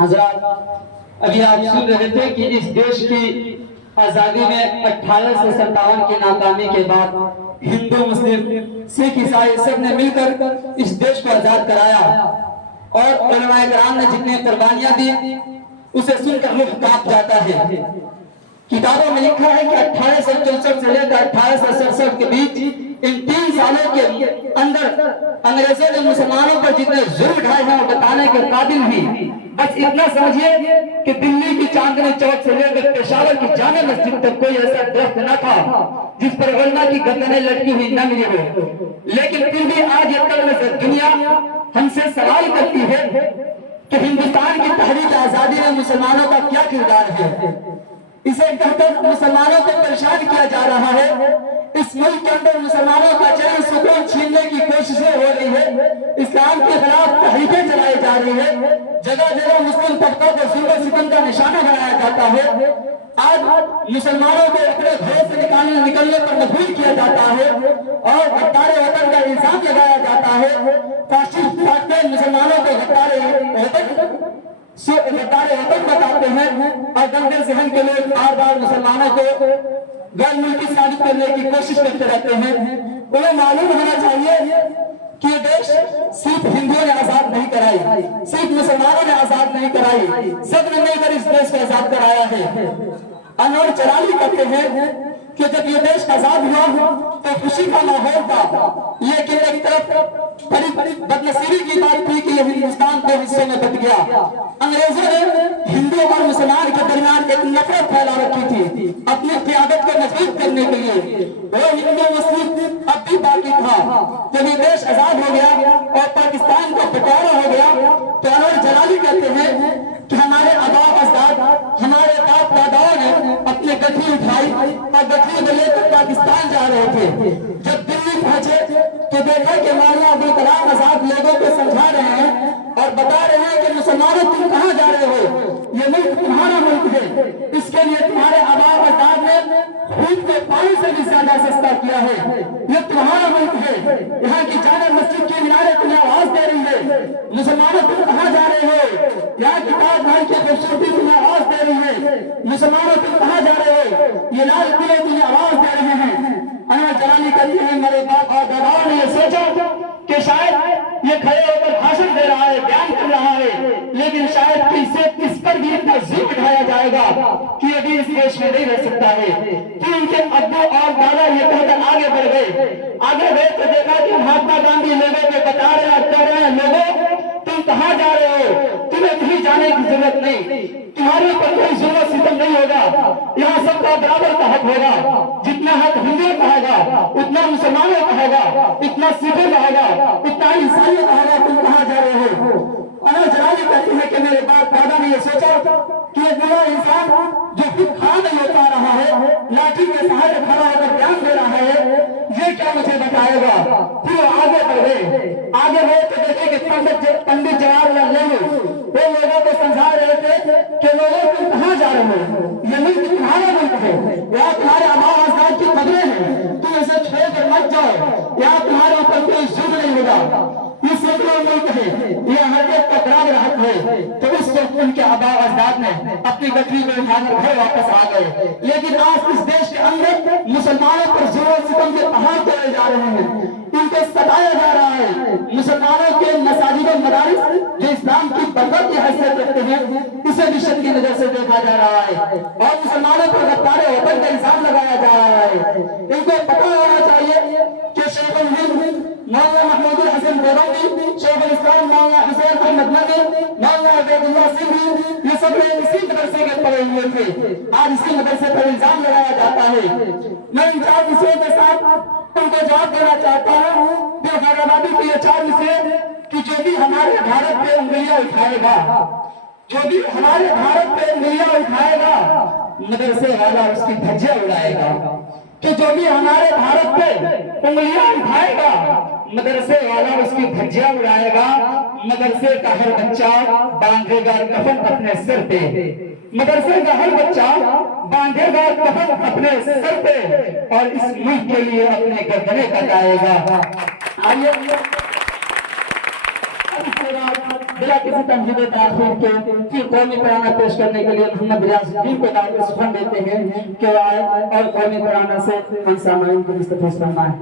حضرات ابھی آپ سن رہے تھے کہ اس دیش کی آزادی میں 1857 کی ناکامی کے بعد ہندو مسلم سکھ عیسائی سب نے مل کر اس دیش کو آزاد کرایا، اور علماء کرام نے جتنی قربانیاں دی اسے سن کر روح کانپ جاتا ہے۔ کتابوں میں لکھا ہے کہ 1864 سے لے کر 1867 کے بیچ ان 3 سالوں کے اندر انگریزوں نے مسلمانوں پر جتنے ظلم ڈھائے ہیں وہ بتانے کے قابل بھی۔ بس اتنا سمجھیے کہ دلی کی چاندنی چوک سے لے کر پشاور کی جامع مسجد تک کوئی ایسا درخت نہ تھا جس پر علماء کی گردنیں لٹکی ہوئی نہ ملی ہو، لیکن پھر بھی آج یہ کل دنیا ہم سے سوال کرتی ہے کہ ہندوستان کی تحریک آزادی میں مسلمانوں کا کیا کردار ہے۔ اسے کہہ کر مسلمانوں کو پریشان کیا جا رہا ہے، اس ملک کے اندر مسلمانوں کا چین سکون چھیننے کی کوششیں ہو رہی ہے، اسلام کے خلاف تحریکیں چلائی جا رہی ہے، جگہ جگہ مسلم طبقوں کو ظلم و ستم کا نشانہ بنایا جاتا ہے۔ آج مسلمانوں کو اپنے گھروں سے نکلنے پر مجبور کیا جاتا ہے اور غدار وطن کا الزام لگایا جاتا ہے۔ فاشسٹ طاقتیں مسلمانوں کو غدار وطن بتاتے ہیں اور گندے ذہن کے لوگ بار بار مسلمانوں کو غیر ملکی ثابت کرنے کی کوشش کرتے رہتے ہیں۔ انہیں معلوم ہونا چاہیے کہ یہ دیش صرف ہندوؤں نے آزاد نہیں کرائی، صرف مسلمانوں نے آزاد نہیں کرائی، سب نے مل کر اس دیش کو آزاد کرایا ہے۔ انور چرالی کہتے ہیں کہ جب یہ دیش آزاد ہوا تو خوشی کا ماحول تھا، لیکن ایک طرف بڑی بدنصیبی کی بات تھی کہ یہ ہندوستان 2 حصوں میں بٹ گیا۔ انگریزوں نے ہندو اور مسلمان کے درمیان ایک نفرت پھیلا رکھی تھی اپنی قیادت کو مضبوط کرنے کے لیے۔ وہ ہندو مسلم اب بھی باقی تھا۔ جب یہ دیش آزاد ہو گیا اور پاکستان کو بٹوارا ہو گیا تو انور جلالی کہتے ہیں کہ ہمارے آباء اجداد، ہمارے باپ داداؤں نے اپنے گٹھی اٹھائی اور گٹھی کو لے کر پاکستان جا رہے تھے۔ جب دلی پہنچے تو دیکھا کہ مولانا ابوالکلام آزاد لوگوں کو سمجھا رہے ہیں اور بتا رہے ہیں کہ مسلمانوں تم کہاں جا رہے ہو، یہ ملک تمہارا ملک ہے، اس کے لیے تمہارے آباء اجداد نے خون کو پانی سے بھی زیادہ سستا کیا ہے، یہ تمہارا ملک ہے، یہاں کی جامع مسجد کے مینارے تمہیں آواز دے رہی ہے، مسلمانوں تم کہاں جا رہے ہو، یہاں کی تاج محل کی خوبصورتی تمہیں آواز دے رہی ہے، مسلمانوں تم کہاں جا رہے ہو، یہ لال قلعے تمہیں آواز دے رہے ہیں۔ انور جلالی کہتے ہیں میرے باپ اور داداؤں نے یہ سوچا کہ شاید یہ کھڑے ہو کر بھاشن دے رہا ہے، بیان کر رہا ہے، لیکن شاید اس پر بھی اتنا ظلم اٹھایا جائے گا کہ یہ بھی اس دیش میں نہیں رہ سکتا ہے۔ کہ ان کے ابو اور دادا یہ کہہ کر آگے بڑھ گئے تو دیکھا کہ مہاتما گاندھی لوگوں کو بتا رہے ہیں، کہہ رہے ہیں لوگوں تم کہاں جا رہے ہو، تمہیں کہیں جانے کی ضرورت نہیں، تمہارے اوپر کوئی ظلم و ستم نہیں ہوگا، یہاں سب کا برابر کا حق ہوگا، جتنا حق ہندو کا ہوگا اتنا مسلمانوں کا ہوگا، اتنا سکھوں کا ہوگا اتنا عیسائیوں کا ہوگا، تم کہاں جا رہے ہو۔ انور جلالی کہتے ہیں کہ میرے باپ دادا نے یہ سوچا کہ یہ بڑا انسان جو خود کھا نہیں ہوتا رہا ہے، لاٹھی کے سہارے کھڑا ہو کر بیان دے رہا ہے، یہ کیا مجھے بتائے گا۔ پھر وہ آگے بڑھے تو دیکھے کہ پنڈت جواہر لال نہرو وہ لوگوں کو سمجھا رہے تھے کہ لوگوں تم کہاں جا رہے ہو، یہ ملک تمہارا ملک ہے، یہاں تمہارے آباء اجداد کی قبریں ہیں، تم اسے چھوڑ کر مت جاؤ، یہاں تمہارے اوپر کوئی ظلم نہیں ہوگا، یہ سیکولر ملک ہے، یہ ہر ایک کا برابر حق ہے۔ تو اس وقت ان کے آباء اجداد نے اپنی گٹھی کو اٹھا کر گھر واپس آ گئے، لیکن آج اس دیش کے اندر مسلمانوں پر ظلم و ستم کے پہاڑ توڑے جا رہے ہیں، ان کو ستایا جا رہا ہے۔ مسلمانوں کے مساجد و مدارس جو اسلام کی برکت کی حیثیت رکھتے ہیں اسے بھی شک کی نظر سے دیکھا جا رہا ہے اور مسلمانوں پر غدار وطن کا الزام لگایا جا رہا ہے۔ ان کو پتہ ہونا چاہیے کہ شیخ الہند مولانا محمود الحسن دیوبندی، شیخ الاسلام مولانا حسین احمد مدنی، مولانا عبید اللہ سندھی، یہ سب نے اسی مدرسے کے پڑھے ہوئے تھے، آج اسی مدرسے پر الزام لگایا جاتا ہے۔ میں ان 4 مسئلوں کے ساتھ ان کو جواب دینا چاہتا ہوں۔ غیر آبادی کے یہ 4 مسئلے کہ جو بھی ہمارے بھارت پہ انگلیاں اٹھائے گا، جو بھی ہمارے بھارت پہ انگلیاں اٹھائے گا مدرسے والا اس کی دھجیاں اڑائے گا، کہ جو بھی ہمارے بھارت پہ انگلیاں اٹھائے گا مدرسے والا اس کی دھجیاں اڑائے گا، مدرسے کا ہر بچہ باندھے گا کفن اپنے سر پہ، مدرسے کا ہر بچہ باندھے گا کفن اپنے سر پہ اور اس ملک کے لیے اپنے گردنے کٹائے گا۔ آئیے بلا کسی تمہید تاخیر کے پھر قومی ترانہ پیش کرنے کے لیے محمد ریاض الدین کو دعوت دیتے ہیں کہ وہ آئے اور قومی ترانہ سے ہم سامعین کو مستفیض فرمائیں.